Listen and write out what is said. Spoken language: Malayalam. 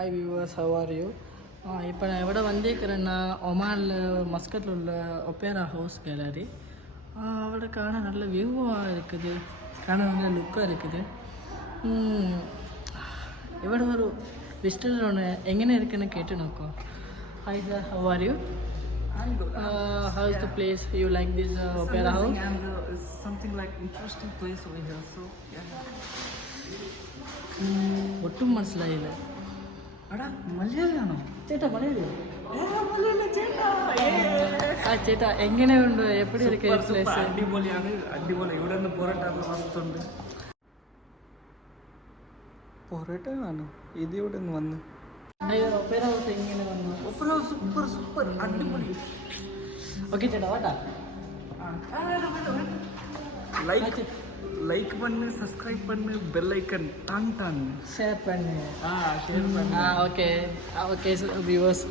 Hi viewers, how are you? இப்போ நான் எവിടെ வந்திருக்கிறேன்னா ஒமானில் மஸ்கட்டில் உள்ள ஒப்பேரா ஹவுஸ் கேலரி. അവിടെ കാണാൻ നല്ല വ്യൂവാக இருக்குது, കാണാൻ നല്ല ലുക്കാக இருக்குது. ഇവിടെ ഒരു വിസിറ്ററാണ്, എങ്ങനെ இருக்குன்னு കേട്ട് നോക്കൂ. Hi sir, how are you? How is the place? You like this opera house? And it's something like interesting place over here. So yeah. ഒട്ടും മനസ്സിലായില്ല. അടാ മലയാളിയാണോ? ചേട്ടാ മലയാളി? മലയാളി ചേട്ടാ. ചേട്ടാ എങ്ങനെയുണ്ട്? എപ്പടി ഇരിക്ക് പ്ലേസ്? അടിപൊളിയാണ്, അടിപൊളി. ഇവിടെ നിന്ന് പൊറോട്ട മസ്തുണ്ട്. പൊറോട്ട ആണ് ഇത് ഇവിടെ നിന്ന് വന്ന്. ഒപ്പേര ഹൗസ് എങ്ങനെ വന്നു? ഒപ്പന സൂപ്പർ സൂപ്പർ അടിപൊളി. ഓക്കെ ചേട്ടാ വാട്ടാ. லைக் பண்ணு, சப்ஸ்கிரைப் பண்ணு, பெல் ஐக்கன் டாங் டாங் ஷேர் பண்ணு. ஷேர் பண்ணு. Okay okay viewers.